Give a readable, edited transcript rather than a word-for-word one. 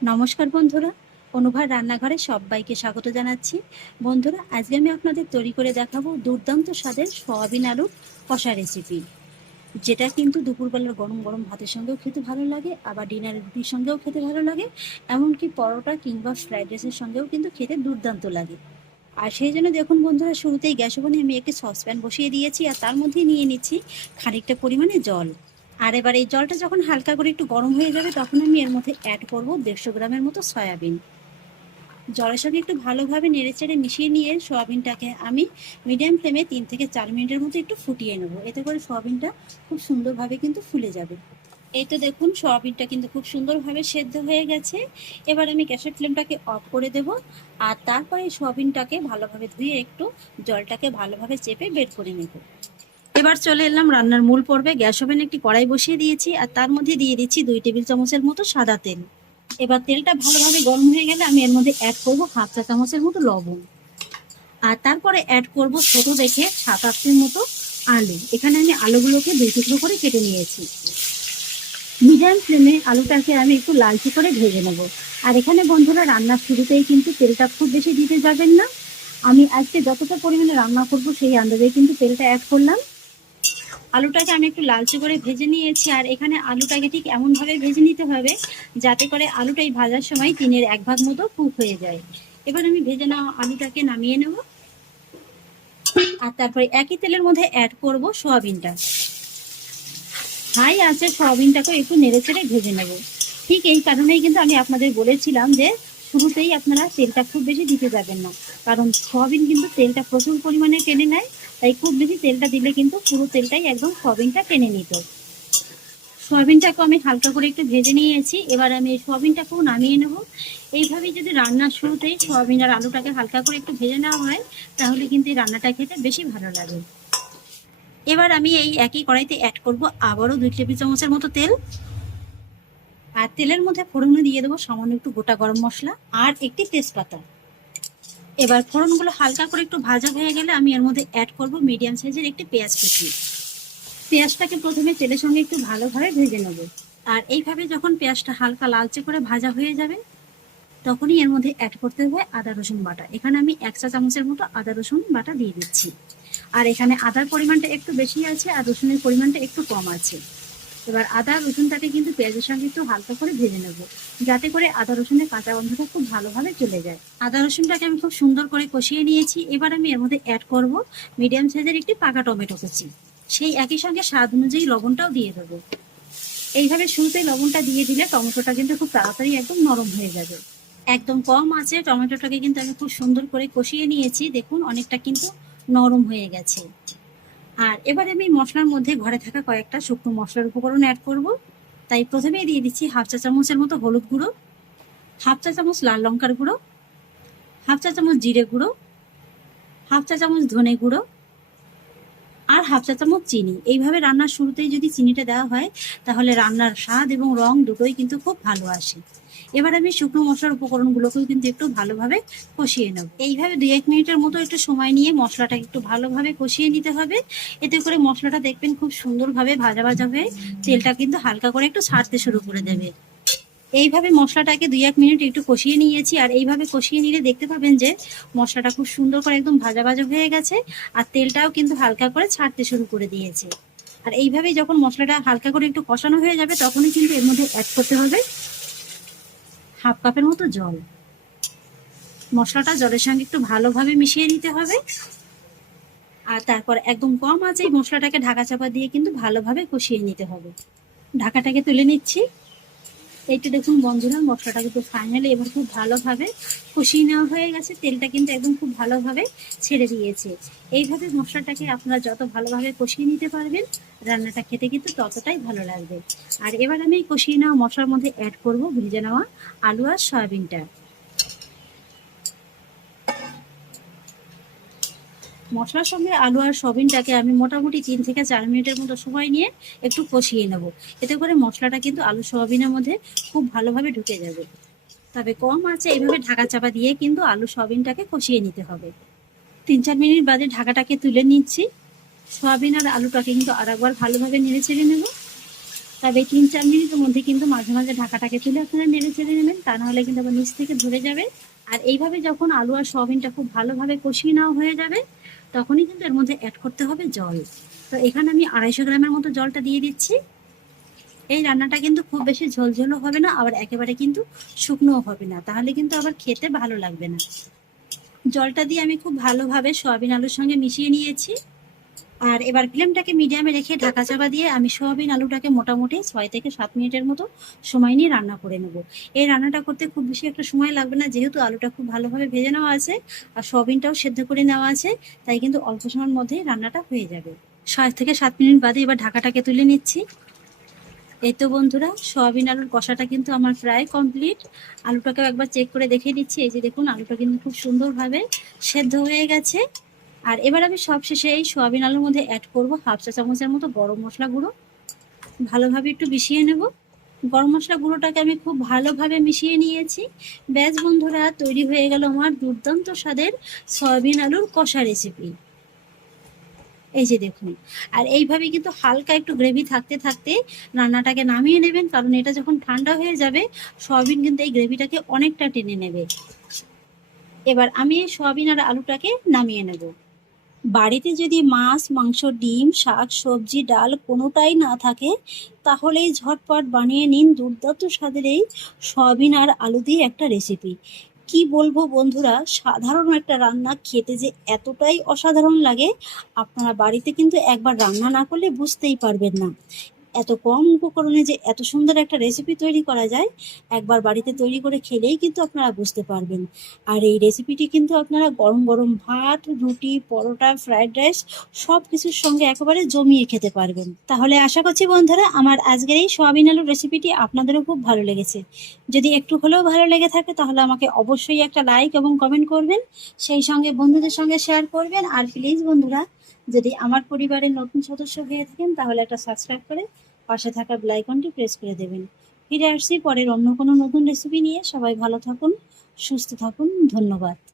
নমস্কার বন্ধুরা, অনুভার রান্নাঘরে সবাইকে স্বাগত জানাচ্ছি। বন্ধুরা, আজকে আমি আপনাদের তৈরি করে দেখাবো দুর্দান্ত স্বাদের সয়াবিন আলুর কষা রেসিপি, যেটা কিন্তু দুপুরবেলার গরম গরম ভাতের সঙ্গেও খেতে ভালো লাগে, আবার ডিনারের রুটির সঙ্গেও খেতে ভালো লাগে, এমনকি পরোটা কিংবা ফ্রাইড রাইসের সঙ্গেও কিন্তু খেতে দুর্দান্ত লাগে। আর সেই জন্য দেখুন বন্ধুরা, শুরুতেই গ্যাস ওভেনে আমি একটি সসপ্যান বসিয়ে দিয়েছি, আর তার মধ্যেই নিয়ে নিচ্ছি খানিকটা পরিমাণে জল। আর এবার এই জলটা যখন হালকা করে একটু গরম হয়ে যাবে, তখন আমি এর মধ্যে অ্যাড করব 150 গ্রামের মতো সয়াবিন। জলের সঙ্গে একটু ভালোভাবে নেড়েচেড়ে মিশিয়ে নিয়ে সয়াবিনটাকে আমি মিডিয়াম ফ্লেমে 3 থেকে 4 মিনিটের মতো একটু ফুটিয়ে নেব। এতে করে সয়াবিনটা খুব সুন্দরভাবে কিন্তু ফুলে যাবে। এই তো দেখুন, সয়াবিনটা কিন্তু খুব সুন্দরভাবে সেদ্ধ হয়ে গেছে। এবার আমি গ্যাসের ফ্লেমটাকে অফ করে দেব, আর তারপরে সয়াবিনটাকে ভালোভাবে ধুয়ে একটু জলটাকে ভালোভাবে চেপে বের করে নেব। এবার চলে এলাম রান্নার মূল পর্বে। গ্যাস ওভেনে একটি কড়াই বসিয়ে দিয়েছি, আর তার মধ্যে দিয়ে দিচ্ছি 2 টেবিল চামচের মতো সাদা তেল। এবার তেলটা ভালোভাবে গরম হয়ে গেলে আমি এর মধ্যে অ্যাড করব 1/2 চা চামচের মতো লবণ, আর তারপরে অ্যাড করব ছোট দেখে 7-8টির মতো আলু। এখানে আমি আলুগুলোকে 2 টুকরো করে কেটে নিয়েছি। মিডিয়াম ফ্লেমে আলুটাকে আমি একটু লালচে করে ভেজে নেব। আর এখানে বন্ধুরা, রান্নার শুরুতেই কিন্তু তেলটা খুব বেশি দিতে যাবেন না। আমি আজকে যতটা পরিমাণে রান্না করব সেই আন্দাজে কিন্তু তেলটা অ্যাড করলাম। আলুটাকে আমি একটু লালচে করে ভেজে নিয়েছি, আর এখানে আলুটাকে ঠিক এমনভাবে ভেজে নিতে হবে যাতে করে আলুটাই ভাজার সময় 1/3 ভাগ মতো কুক হয়ে যায়। এবার আমি ভেজে নেওয়া আলুটাকে নামিয়ে নেব, আর তারপরে একই তেলের মধ্যে অ্যাড করব সয়াবিনটা। হাই আছে সয়াবিনটাকে একটু নেড়েচেড়ে ভেজে নেব। ঠিক এই কারণেই কিন্তু আমি আপনাদের বলেছিলাম যে শুরুতেই আপনারা তেলটা খুব বেশি দিতে যাবেন না, কারণ সয়াবিন কিন্তু তেলটা প্রচুর পরিমাণে টেনে নেয়। তাই খুব বেশি তেলটা দিলে কিন্তু পুরো তেলটাই একদম সয়াবিনটা টেনে নিত। সয়াবিনটাকে আমি হালকা করে একটু ভেজে নিয়েছি। এবার আমি এই সয়াবিনটাকেও নামিয়ে নেব। এইভাবেই যদি রান্নার শুরুতেই সয়াবিন আর আলুটাকে হালকা করে একটু ভেজে নেওয়া হয়, তাহলে কিন্তু এই রান্নাটা খেতে বেশি ভালো লাগে। এবার আমি এই একই কড়াইতে অ্যাড করব আবারও 2 টেবিল চামচের মতো তেল, আর তেলের মধ্যে ফোড়নে দিয়ে দেবো সামান্য একটু গোটা গরম মশলা আর একটি তেজপাতা। এবার ফোড়নগুলো হালকা করে একটু ভাজা হয়ে গেলে আমি এর মধ্যে অ্যাড করব মিডিয়াম সাইজের একটি পেঁয়াজ কুচি। পেঁয়াজটাকে প্রথমে তেলের সঙ্গে একটু ভালোভাবে ভেজে নেব। আর এইভাবে যখন পেঁয়াজটা হালকা লালচে করে ভাজা হয়ে যাবে, তখনই এর মধ্যে অ্যাড করতে হবে আদা রসুন বাটা। এখানে আমি 1 চা চামচের মতো আদা রসুন বাটা দিয়ে দিচ্ছি। আর এখানে আদার পরিমাণটা একটু বেশি আছে, আর রসুনের পরিমাণটা একটু কম আছে। এবার আদা রসুনটাকে কিন্তু পেঁয়াজের সঙ্গে একটু হালকা করে ভেজে নেব, যাতে করে আদা রসুনের কাঁচা গন্ধটা খুব ভালোভাবে চলে যায়। আদা রসুনটাকে আমি খুব সুন্দর করে কষিয়ে নিয়েছি। এবার আমি এর মধ্যে অ্যাড করব মিডিয়াম সাইজের একটি পাকা টমেটো কুচি। সেই একই সঙ্গে স্বাদ অনুযায়ী লবণটাও দিয়ে দেবো। এইভাবে শুরুতেই লবণটা দিয়ে দিলে টমেটোটা কিন্তু খুব তাড়াতাড়ি একদম নরম হয়ে যাবে। একদম কম আছে টমেটোটাকে কিন্তু আমি খুব সুন্দর করে কষিয়ে নিয়েছি। দেখুন, অনেকটা কিন্তু নরম হয়ে গেছে। আর এবারে আমি মশলার মধ্যে ঘরে থাকা কয়েকটা শুকনো মশলার উপকরণ অ্যাড করব। তাই প্রথমেই দিয়ে দিচ্ছি 1/2 চা চামচের মতো হলুদ গুঁড়ো, 1/2 চা চামচ লাল লঙ্কার গুঁড়ো, 1/2 চা চামচ জিরে গুঁড়ো, 1/2 চা চামচ ধনে গুঁড়ো, আর 1/2 চা চামচ চিনি। এইভাবে রান্নার শুরুতেই যদি চিনিটা দেওয়া হয়, তাহলে রান্নার স্বাদ এবং রং দুটোই কিন্তু খুব ভালো আসে। এবার আমি শুকনো মশলার উপকরণগুলোকেও কিন্তু একটু ভালোভাবে কষিয়ে নেব। এইভাবে 2-1 মিনিটের মতো একটু সময় নিয়ে মশলাটাকে একটু ভালোভাবে কষিয়ে নিতে হবে। এতে করে মশলাটা দেখবেন খুব সুন্দরভাবে ভাজা ভাজা হয়ে তেলটা কিন্তু হালকা করে একটু ছাড়তে শুরু করে দেবে। এইভাবে মশলাটাকে 2-1 মিনিট একটু কষিয়ে নিয়েছি। আর এইভাবে কষিয়ে নিলে দেখতে পাবেন যে মশলাটা খুব সুন্দর করে একদম ভাজা ভাজা হয়ে গেছে, আর তেলটাও কিন্তু হালকা করে ছাড়তে শুরু করে দিয়েছে। আর এইভাবেই যখন মশলাটা হালকা করে একটু কষানো হয়ে যাবে, তখনই কিন্তু এর মধ্যে অ্যাড করতে হবে 1/2 কাপের মতো জল। মশলাটা জলের সঙ্গে একটু ভালোভাবে মিশিয়ে নিতে হবে। আর তারপর একদম কম আঁচে এই মশলাটাকে ঢাকা চাপা দিয়ে কিন্তু ভালোভাবে কষিয়ে নিতে হবে। ঢাকাটাকে তুলে নিচ্ছি। এইটা দেখুন বন্ধুরা, মশলাটা কিন্তু ফাইনালি এবার খুব ভালোভাবে কষিয়ে নেওয়া হয়ে গেছে। তেলটা কিন্তু একদম খুব ভালোভাবে ছেড়ে দিয়েছে। এইভাবে মশলাটাকে আপনারা যত ভালোভাবে কষিয়ে নিতে পারবেন, রান্নাটা খেতে কিন্তু ততটাই ভালো লাগবে। আর এবার আমি কষিয়ে নেওয়া মশলার মধ্যে অ্যাড করব ভেজে নেওয়া আলু আর সয়াবিনটা। মশলার সঙ্গে আলু আর সয়াবিনটাকে আমি মোটামুটি 3 থেকে 4 মিনিটের মতো সময় নিয়ে একটু কষিয়ে নেব। এতে করে মশলাটা কিন্তু আলু সয়াবিনের মধ্যে খুব ভালোভাবে ঢুকে যাবে। তবে কম আছে এইভাবে ঢাকা চাপা দিয়ে কিন্তু আলু সয়াবিনটাকে কষিয়ে নিতে হবে। 3-4 মিনিট বাদে ঢাকাটাকে তুলে নিচ্ছি। সয়াবিন আর আলুটাকে কিন্তু আরেকবার ভালোভাবে নেড়ে ছেড়ে নেব। তবে 3-4 মিনিটের মধ্যে কিন্তু মাঝে মাঝে ঢাকাটাকে তুলে আপনারা নেড়ে চেড়ে নেবেন, তা নাহলে কিন্তু আবার নিচ থেকে ধরে যাবে। আর এইভাবে যখন আলু আর সয়াবিনটা খুব ভালোভাবে কষিয়ে নেওয়া হয়ে যাবে, তখনই কিন্তু এর মধ্যে অ্যাড করতে হবে জল। তো এখানে আমি 250 গ্রামের মতো জলটা দিয়ে দিচ্ছি। এই রান্নাটা কিন্তু খুব বেশি ঝোলঝোলও হবে না, আবার একেবারে কিন্তু শুকনোও হবে না, তাহলে কিন্তু আবার খেতে ভালো লাগবে না। জলটা দিয়ে আমি খুব ভালোভাবে সয়াবিন আলুর সঙ্গে মিশিয়ে নিয়েছি। আর এবার ফ্লেমটাকে মিডিয়ামে রেখে ঢাকা চাপা দিয়ে আমি সয়াবিন আলুটাকে মোটামুটি 6 থেকে 7 মিনিটের মতো সময় নিয়ে রান্না করে নেব। এই রান্নাটা করতে খুব বেশি একটা সময় লাগবে না, যেহেতু আলুটা খুব ভালোভাবে ভেজে নেওয়া আছে আর সয়াবিনটাও সেদ্ধ করে নেওয়া আছে, তাই কিন্তু অল্প সময়ের মধ্যেই রান্নাটা হয়ে যাবে। 6 থেকে 7 মিনিট বাদে এবার ঢাকাটাকে তুলে নিচ্ছি। এই তো বন্ধুরা, সয়াবিন আলুর কষাটা কিন্তু আমার প্রায় কমপ্লিট। আলুটাকেও একবার চেক করে দেখে নিচ্ছি। এই যে দেখুন, আলুটা কিন্তু খুব সুন্দরভাবে সেদ্ধ হয়ে গেছে। আর এবার আমি সবশেষে এই সয়াবিন আলুর মধ্যে অ্যাড করব 1/2 চা চামচের মতো গরম মশলা গুঁড়ো। ভালোভাবে একটু মিশিয়ে নেব। গরম মশলা গুঁড়োটাকে আমি খুব ভালোভাবে মিশিয়ে নিয়েছি। ব্যাস বন্ধুরা, তৈরি হয়ে গেল আমার দুর্দান্ত স্বাদের সয়াবিন আলুর কষা রেসিপি। এই যে দেখুন, আর এইভাবে কিন্তু হালকা একটু গ্রেভি থাকতে থাকতে রান্নাটাকে নামিয়ে নেবেন, কারণ এটা যখন ঠান্ডা হয়ে যাবে সয়াবিন কিন্তু এই গ্রেভিটাকে অনেকটা টেনে নেবে। এবার আমি এই সয়াবিন আর আলুটাকে নামিয়ে নেব। বাড়িতে যদি মাছ, মাংস, ডিম, শাক, সবজি, ডাল কোনোটাই না থাকে, তাহলেই ঝটপট বানিয়ে নিন দুর্দান্ত স্বাদের এই সয়াবিন আর আলু দিয়ে একটা রেসিপি। কি বলবো বন্ধুরা, সাধারণ একটা রান্না খেতে যে এতটাই অসাধারণ লাগে, আপনারা বাড়িতে কিন্তু একবার রান্না না করলে বুঝতেই পারবেন না। এত কম উপকরণে যে এত সুন্দর একটা রেসিপি তৈরি করা যায়, একবার বাড়িতে তৈরি করে খেলেই কিন্তু আপনারা বুঝতে পারবেন। আর এই রেসিপিটি কিন্তু আপনারা গরম গরম ভাত, রুটি, পরোটা, ফ্রাইড রাইস সব কিছুর সঙ্গে একেবারে জমিয়ে খেতে পারবেন। তাহলে আশা করছি বন্ধুরা, আমার আজকের এই সয়াবিন আলুর রেসিপিটি আপনাদেরও খুব ভালো লেগেছে। যদি একটু হলেও ভালো লেগে থাকে, তাহলে আমাকে অবশ্যই একটা লাইক এবং কমেন্ট করবেন, সেই সঙ্গে বন্ধুদের সঙ্গে শেয়ার করবেন। আর প্লিজ বন্ধুরা, যদি আমার পরিবারের নতুন সদস্য হয়ে থাকেন, তাহলে একটা সাবস্ক্রাইব করে পাশে থাকা বেল আইকনটি প্রেস করে দেবেন। ফিরে আসছি পরের অন্য কোনো নতুন রেসিপি নিয়ে। সবাই ভালো থাকুন, সুস্থ থাকুন, ধন্যবাদ।